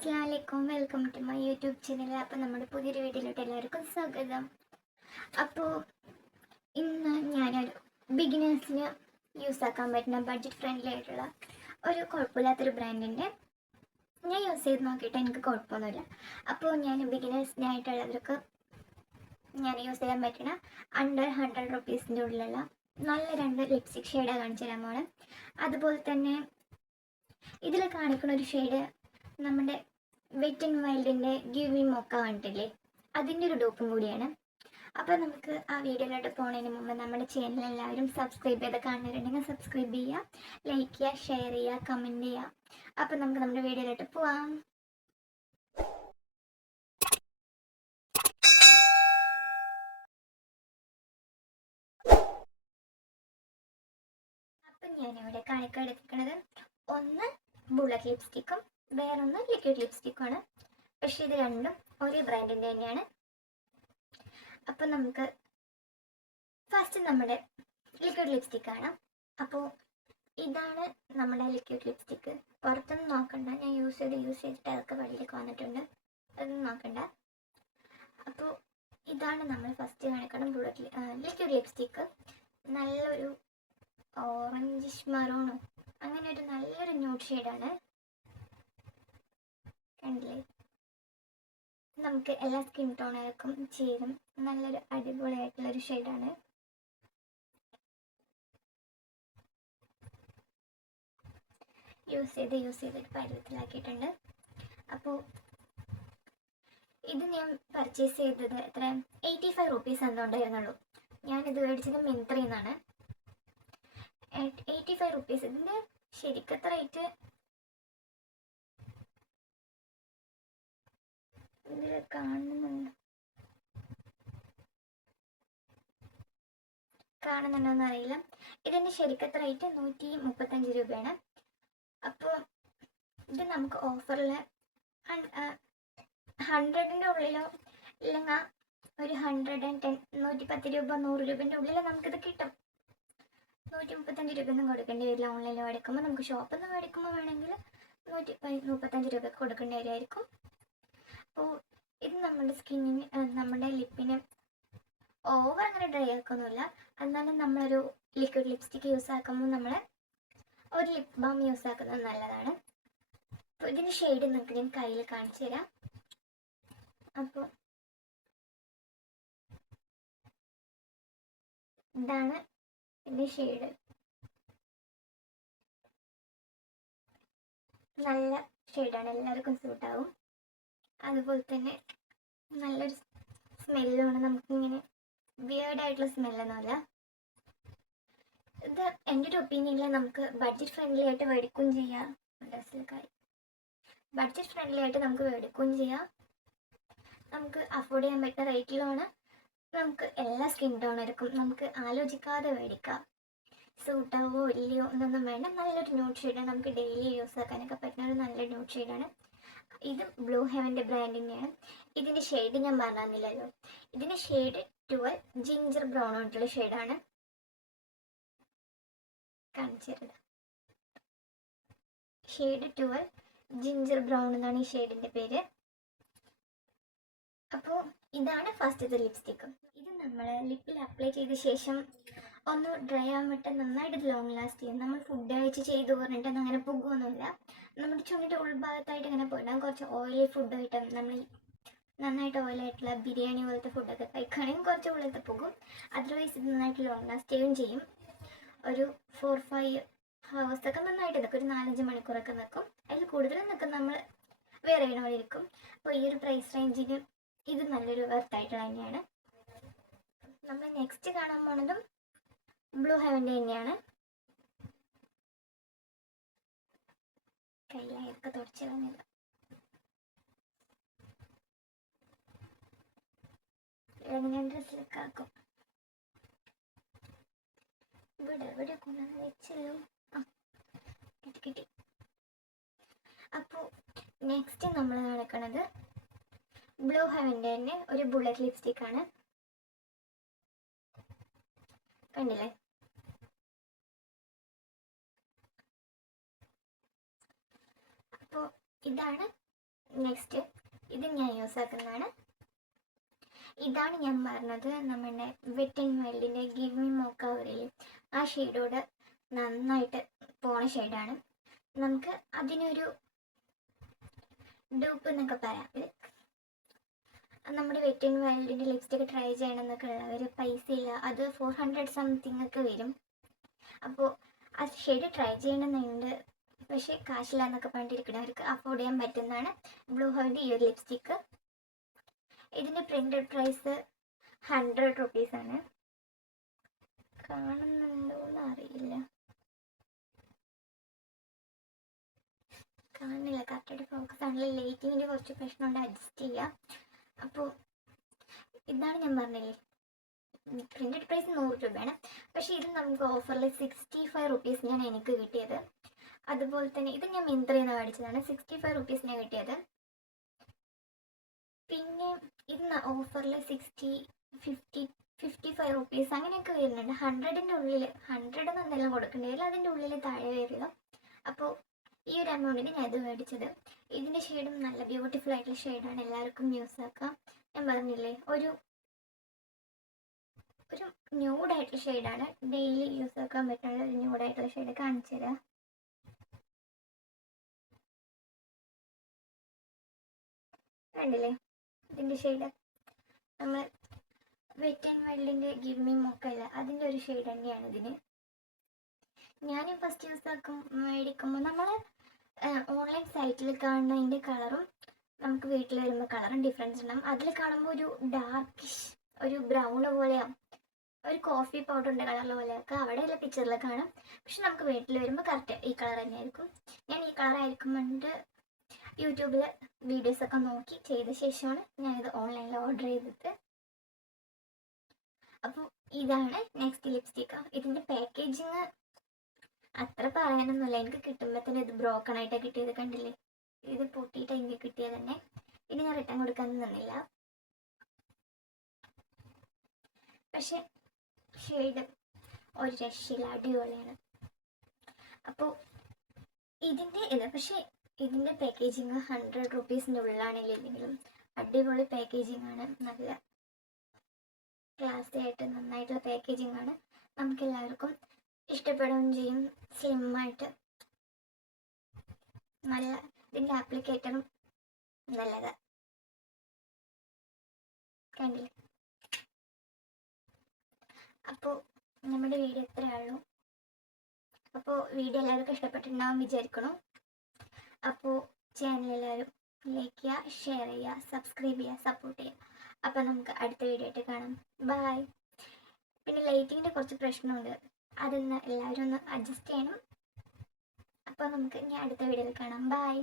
അസ്സാം വലൈക്കും welcome to my YouTube channel അപ്പോൾ നമ്മുടെ പുതിയൊരു വീഡിയോയിലോട്ട് എല്ലാവർക്കും സ്വാഗതം. അപ്പോൾ ഇന്ന് ഞാനൊരു ബിഗിനേഴ്സിന് യൂസ് ആക്കാൻ പറ്റുന്ന ബഡ്ജറ്റ് ഫ്രണ്ട്ലി ആയിട്ടുള്ള ഒരു കുഴപ്പമില്ലാത്തൊരു ബ്രാൻഡിന്റെ ഞാൻ യൂസ് ചെയ്ത് നോക്കിയിട്ട് എനിക്ക് കുഴപ്പമൊന്നുമില്ല. അപ്പോൾ ഞാൻ ബിഗിനേഴ്സിനായിട്ടുള്ളവർക്ക് ഞാൻ യൂസ് ചെയ്യാൻ പറ്റുന്ന അണ്ടർ ഹൺഡ്രഡ് റുപ്പീസിന്റെ ഉള്ളിലുള്ള നല്ല രണ്ട് ലിപ്സ്റ്റിക് ഷെയ്ഡാണ് കാണിച്ചു തരാൻ അതുപോലെ തന്നെ ഇതിൽ കാണിക്കുന്ന ഒരു ഷെയ്ഡ് നമ്മുടെ വെറ്റ് ആൻഡ് വൈൽഡിന്റെ മി മൊക്ക കണ്ടില്ലേ? അതിന്റെ ഒരു ഡോപ്പും കൂടിയാണ്. അപ്പോൾ നമുക്ക് ആ വീഡിയോയിലോട്ട് പോകുന്നതിന് മുമ്പ് നമ്മുടെ ചാനൽ എല്ലാവരും സബ്സ്ക്രൈബ് ചെയ്ത് കാണുന്നവരുണ്ടെങ്കിൽ സബ്സ്ക്രൈബ് ചെയ്യുക ലൈക്ക് ചെയ്യുക ഷെയർ ചെയ്യുക കമന്റ് ചെയ്യുക അപ്പോൾ നമുക്ക് നമ്മുടെ വീഡിയോയിലോട്ട് പോവാം. അപ്പം ഞാനിവിടെ കാണിക്കാൻ എടുക്കുന്നത് ഒന്ന് ബുള്ളറ്റ് ലിപ്സ്റ്റിക്കും വേറൊന്ന് ലിക്വിഡ് ലിപ്സ്റ്റിക്കുമാണ് പക്ഷേ ഇത് രണ്ടും ഒരേ ബ്രാൻഡിന്റെ തന്നെയാണ്. അപ്പം നമുക്ക് ഫസ്റ്റ് നമ്മുടെ ലിക്വിഡ് ലിപ്സ്റ്റിക് ആണ് അപ്പോൾ ഇതാണ് നമ്മുടെ ലിക്വിഡ് ലിപ്സ്റ്റിക്ക് പുറത്തൊന്നും നോക്കണ്ട. ഞാൻ യൂസ് ചെയ്ത് യൂസ് ചെയ്തിട്ട് അതൊക്കെ വെളിയിലേക്ക് വന്നിട്ടുണ്ട് അതൊന്നും നോക്കണ്ട. അപ്പോൾ ഇതാണ് നമ്മൾ ഫസ്റ്റ് കാണിക്കണം ബുള്ളറ്റ് ലിക്വിഡ് ലിപ്സ്റ്റിക്ക് നല്ലൊരു ഓറഞ്ചിഷ് മറോണോ അങ്ങനെ ഒരു നല്ലൊരു ന്യൂഡ് ഷെയ്ഡാണ് കണ്ടില്ലേ? നമുക്ക് എല്ലാ സ്കിൻ ടോണുകൾക്കും ചേരും. നല്ലൊരു അടിപൊളിയായിട്ടുള്ള ഒരു ഷെയ്ഡാണ് യൂസ് ചെയ്ത് യൂസ് ചെയ്തിട്ട് പരുവത്തിലാക്കിയിട്ടുണ്ട്. അപ്പോൾ ഇത് ഞാൻ പർച്ചേസ് ചെയ്തത് എത്ര? എയ്റ്റി ഫൈവ് റുപ്പീസ് എന്തുകൊണ്ടായിരുന്നുള്ളൂ ഞാനിത് മേടിച്ചത് മിന്ത്രയിൽ നിന്നാണ് എയ്റ്റി ഫൈവ് റുപ്പീസ് ഇതിന്റെ ശരിക്കത്തെ റേറ്റ് ഇതിൽ കാണുന്നുണ്ട്. കാണുന്നുണ്ടോന്ന് അറിയില്ല. ഇതിന്റെ ശരിക്കത്തെ റേറ്റ് നൂറ്റി മുപ്പത്തഞ്ച് രൂപയാണ്. അപ്പോൾ ഇത് നമുക്ക് ഓഫറിൽ ഹൺഡ്രഡിന്റെ ഉള്ളിലോ ഇല്ലെങ്കിൽ ഒരു ഹൺഡ്രഡ് ആൻഡ് ടെൻ നൂറ്റി പത്ത് രൂപ നൂറ് രൂപേന്റെ ഉള്ളിൽ നമുക്കിത് കിട്ടും. നൂറ്റി മുപ്പത്തഞ്ച് രൂപയൊന്നും കൊടുക്കേണ്ടി വരില്ല. ഓൺലൈനിൽ മേടിക്കുമ്പോൾ നമുക്ക് ഷോപ്പിൽ നിന്ന് മേടിക്കുമ്പോൾ വേണമെങ്കിൽ നൂറ്റി മുപ്പത്തഞ്ച് രൂപ കൊടുക്കേണ്ടി വരുമായിരിക്കും അപ്പോൾ ഇത് നമ്മുടെ സ്കിന്നിന് നമ്മുടെ ലിപ്പിന് ഓവർ അങ്ങനെ ഡ്രൈ ആക്കൊന്നുമില്ല. എന്നാലും നമ്മളൊരു ലിക്വിഡ് ലിപ്സ്റ്റിക് യൂസ് ആക്കുമ്പോൾ നമ്മൾ ഒരു ലിപ് ബാം യൂസ് ആക്കുന്നത് നല്ലതാണ്. അപ്പോൾ ഇതിന്റെ ഷെയ്ഡ് നിങ്ങൾക്ക് ഞാൻ കയ്യിൽ കാണിച്ചു തരാം. അപ്പോൾ ഇതാണ് ഇതിന്റെ ഷെയ്ഡ് നല്ല ഷെയ്ഡാണ് എല്ലാവർക്കും സൂട്ടാവും അതുപോലെ തന്നെ നല്ലൊരു സ്മെല്ലുമാണ്. നമുക്കിങ്ങനെ വിയേർഡായിട്ടുള്ള സ്മെല്ലൊന്നുമല്ല ഇത് എന്റെ ഒരു ഒപ്പീനിയനിൽ നമുക്ക് ബഡ്ജറ്റ് ഫ്രണ്ട്ലി ആയിട്ട് മേടിക്കുകയും ചെയ്യാം. ബഡ്ജറ്റ് ഫ്രണ്ട്ലി ആയിട്ട് നമുക്ക് മേടിക്കുകയും ചെയ്യാം. നമുക്ക് അഫോർഡ് ചെയ്യാൻ പറ്റുന്ന റേറ്റിലുമാണ് നമുക്ക് എല്ലാ സ്കിൻ ടോണർക്കും നമുക്ക് ആലോചിക്കാതെ മേടിക്കാം. സൂട്ടാവോ ഇല്ലയോ എന്നൊന്നും വേണ്ട. നല്ലൊരു ന്യൂഡ് നമുക്ക് ഡെയിലി യൂസ് ആക്കാനൊക്കെ പറ്റുന്ന ഒരു നല്ല ന്യൂഡ് ഇത് ബ്ലൂ ഹെവന്റെ തന്നെയാണ്. ഇതിന്റെ ഷെയ്ഡ് ഞാൻ പറഞ്ഞില്ലല്ലോ ഇതിന്റെ ഷെയ്ഡ് ട്വൽവ് ജിഞ്ചർ ബ്രൗൺ ആയിട്ടുള്ള ഷെയ്ഡാണ് കാണിച്ചിരുന്നത് ഷെയ്ഡ് ട്വൽവ് ജിഞ്ചർ ബ്രൗൺ എന്നാണ് ഈ ഷെയ്ഡിന്റെ പേര്. അപ്പോൾ ഇതാണ് ഫസ്റ്റത്തെ ലിപ്സ്റ്റിക്ക് ഇത് നമ്മൾ ലിപ്പിൽ അപ്ലൈ ചെയ്ത ശേഷം ഒന്ന് ഡ്രൈ ആവാൻ നന്നായിട്ട് ലോങ് ലാസ്റ്റ് ചെയ്യും. നമ്മൾ ഫുഡ് കഴിച്ച് ചെയ്തു പറഞ്ഞിട്ട് അങ്ങനെ പോകുമൊന്നുമില്ല നമ്മുടെ ചുണ്ടിന്റെ ഉൾഭാഗത്തായിട്ട് ഇങ്ങനെ പോയിടാം കുറച്ച് ഓയിലി ഫുഡ് ഐറ്റം നമ്മൾ നന്നായിട്ട് ഓയിലായിട്ടുള്ള ബിരിയാണി പോലത്തെ ഫുഡൊക്കെ കഴിക്കുകയാണെങ്കിൽ കുറച്ച് ഉള്ളിലത്തെ പോകും. അതർവൈസ് ഇത് നന്നായിട്ട് ലോങ് ലാസ്റ്റ് ചെയ്യുകയും ചെയ്യും. ഒരു ഫോർ ഫൈവ് ഹവേഴ്സൊക്കെ നന്നായിട്ട് നിൽക്കും ഒരു നാലഞ്ച് മണിക്കൂറൊക്കെ നിൽക്കും അതിൽ കൂടുതൽ നിൽക്കും നമ്മൾ വേറെ പോലെ ഇരിക്കും അപ്പോൾ ഈ ഒരു പ്രൈസ് റേഞ്ചിന് ഇത് നല്ലൊരു വർത്തായിട്ടുള്ള തന്നെയാണ്. നമ്മൾ നെക്സ്റ്റ് കാണാൻ പോണതും ബ്ലൂ ഹെവന്റെ തന്നെയാണ്. കയ്യിലായൊക്കെ തുടച്ചു കളഞ്ഞില്ല എങ്ങനെ ഡ്രസ്സിലൊക്കെ ആക്കും? ഇവിടെ ഇവിടെ കൊണ്ടുവന്ന് വെച്ചല്ലോ. കിട്ടി കിട്ടി. അപ്പോൾ നെക്സ്റ്റ് നമ്മൾ നടക്കുന്നത് ബ്ലൂ ഹെവന്റെ തന്നെ ഒരു ബുള്ളറ്റ് ലിപ്സ്റ്റിക് ആണ്. കണ്ടില്ലേ? അപ്പോൾ ഇതാണ് നെക്സ്റ്റ് ഇത് ഞാൻ യൂസ് ആക്കുന്നതാണ്. ഇതാണ് ഞാൻ പറഞ്ഞത് നമ്മുടെ വെറ്റ് ആൻഡ് വൈൽഡിന്റെ ഗിവ് മി മോക്കവറിൽ ആ ഷെയ്ഡോട് നന്നായിട്ട് പോണ ഷെയ്ഡാണ് നമുക്ക് അതിനൊരു ഡൂപ്പ് എന്നൊക്കെ പറയാം. നമ്മുടെ വെറ്റ് ആൻഡ് വൈൽഡിന്റെ ലിപ്സ്റ്റിക് ട്രൈ ചെയ്യണം എന്നൊക്കെ ഉള്ളവർ പൈസ ഇല്ല അത് ഫോർ ഹൺഡ്രഡ് സംതിങ് ഒക്കെ വരും. അപ്പോൾ ആ ഷെയ്ഡ് ട്രൈ ചെയ്യണമെന്നുണ്ട് പക്ഷേ കാശില്ല എന്നൊക്കെ പറഞ്ഞിരിക്കുന്നവർക്ക് അഫോർഡ് ചെയ്യാൻ പറ്റുന്നതാണ്. ബ്ലൂ ഹോളിന്റെ ഈ ഒരു ലിപ്സ്റ്റിക്ക് ഇതിന്റെ പ്രിന്റഡ് പ്രൈസ് ഹൺഡ്രഡ് റുപ്പീസാണ് കാണുന്നുണ്ടോന്ന് അറിയില്ല. കാണുന്നില്ല. കറക്റ്റായിട്ട് ഫോക്കസ് ആണല്ലോ. ലൈറ്റിങ്ങിന്റെ കുറച്ച് പ്രശ്നമുണ്ട് അഡ്ജസ്റ്റ് ചെയ്യാം. അപ്പോൾ ഇതാണ് ഞാൻ പറഞ്ഞില്ലേ പ്രിന്റഡ് പ്രൈസ് നൂറ് രൂപയാണ്. പക്ഷേ ഇത് നമുക്ക് ഓഫറിൽ സിക്സ്റ്റി ഫൈവ് റുപ്പീസിനാണ് എനിക്ക് കിട്ടിയത്. അതുപോലെ തന്നെ ഇത് ഞാൻ മിന്ത്രയിൽ നിന്ന് മേടിച്ചതാണ്. സിക്സ്റ്റി ഫൈവ് റുപ്പീസിന് കിട്ടിയത്. പിന്നെ ഇന്ന് ഓഫറിൽ sixty fifty fifty five rupees അങ്ങനെയൊക്കെ വരുന്നുണ്ട്. ഹൺഡ്രഡിന്റെ ഉള്ളിൽ ഹൺഡ്രഡ് എന്നെല്ലാം കൊടുക്കേണ്ടി? വരില്ല അതിന്റെ ഉള്ളിൽ താഴെ വരില്ല അപ്പോൾ ഈ ഒരു എമൗണ്ടിന് ഞാൻ ഇത് മേടിച്ചത്. ഇതിന്റെ ഷെയ്ഡും നല്ല ബ്യൂട്ടിഫുൾ ആയിട്ടുള്ള ഷെയ്ഡാണ് എല്ലാവർക്കും യൂസ് ആക്കാം. ഞാൻ പറഞ്ഞില്ലേ ഒരു ഒരു ന്യൂഡായിട്ടുള്ള ഷെയ്ഡാണ് ഡെയിലി യൂസ് ആക്കാൻ പറ്റുന്ന ഒരു ന്യൂഡായിട്ടുള്ള ഷെയ്ഡ് കാണിച്ചു തരാം കണ്ടില്ലേ? ഇതിന്റെ ഷെയ്ഡ് നമ്മൾ വെറ്റ് ആൻഡ് വൈൽഡിന്റെ ഗിമ്മി മൊക്കല്ല. അതിന്റെ ഒരു ഷെയ്ഡ് തന്നെയാണ് ഇതിന്. ഞാൻ ഫസ്റ്റ് ആക്കും മേടിക്കുമ്പോൾ നമ്മൾ ഓൺലൈൻ സൈറ്റിൽ കാണുന്ന അതിന്റെ കളറും നമുക്ക് വീട്ടിൽ വരുമ്പോൾ കളറും ഡിഫറൻസ് ഉണ്ടാകും അതിൽ കാണുമ്പോൾ ഒരു ഡാർക്കിഷ് ഒരു ബ്രൗൺ പോലെയാവും ഒരു കോഫി പൗഡറിന്റെ കളർ പോലെയൊക്കെ അവിടെയുള്ള പിക്ചറിൽ കാണാം. പക്ഷെ നമുക്ക് വീട്ടിൽ വരുമ്പോൾ കറക്റ്റ് ഈ കളർ തന്നെയായിരിക്കും. ഞാൻ ഈ ആയിരിക്കും കൊണ്ട് യൂട്യൂബിൽ വീഡിയോസൊക്കെ നോക്കി ചെയ്ത ശേഷമാണ് ഞാനിത് ഓൺലൈനിൽ ഓർഡർ ചെയ്തത്. അപ്പോൾ ഇതാണ് നെക്സ്റ്റ് ലിപ്സ്റ്റിക്ക് ഇതിന്റെ പാക്കേജിങ് അത്ര പറയാനൊന്നുമില്ല. എനിക്ക് കിട്ടുമ്പോൾ തന്നെ ഇത് ബ്രോക്കൺ ആയിട്ടാണ് കിട്ടിയത് കണ്ടില്ലേ? ഇത് പൊട്ടിയിട്ട് എനിക്ക് കിട്ടിയത് തന്നെ. ഇനി ഞാൻ റിട്ടേൺ കൊടുക്കാൻ നിന്നില്ല. പക്ഷെ ഷെയ്ഡ് ഒരു രക്ഷയില്ല. അടിപൊളിയാണ്. അപ്പോൾ ഇതിന്റെ ഇത് പക്ഷേ ഇതിന്റെ പാക്കേജിങ് ഹൺഡ്രഡ് റുപ്പീസിന്റെ ഉള്ളിലാണെങ്കിലും അടിപൊളി പാക്കേജിങ് ആണ്. നല്ല ക്ലാസ് ആയിട്ട് നന്നായിട്ടുള്ള പാക്കേജിങ് ആണ്. നമുക്ക് എല്ലാവർക്കും ഇഷ്ടപ്പെടുകയും ചെയ്യും. സ്ലിമ്മായിട്ട് നല്ല ഇതിന്റെ ആപ്ലിക്കേറ്ററും നല്ലത്. കണ്ടില്ലേ? അപ്പോൾ നമ്മുടെ വീഡിയോ ഇത്രയേ ഉള്ളൂ. അപ്പോൾ വീഡിയോ എല്ലാവർക്കും ഇഷ്ടപ്പെട്ടിട്ടുണ്ടാവും വിചാരിക്കണം അപ്പോൾ ചാനൽ എല്ലാവരും ലൈക്ക് ചെയ്യുക ഷെയർ ചെയ്യുക സബ്സ്ക്രൈബ് ചെയ്യുക സപ്പോർട്ട് ചെയ്യുക. അപ്പോൾ നമുക്ക് അടുത്ത വീഡിയോ ആയിട്ട് കാണാം. ബായ് പിന്നെ ലൈറ്റിങ്ങിന്റെ കുറച്ച് പ്രശ്നമുണ്ട്. അതൊന്ന് എല്ലാവരും ഒന്ന് അഡ്ജസ്റ്റ് ചെയ്യണം. അപ്പോൾ നമുക്ക് ഇനി അടുത്ത വീഡിയോയിൽ കാണാം. ബായ്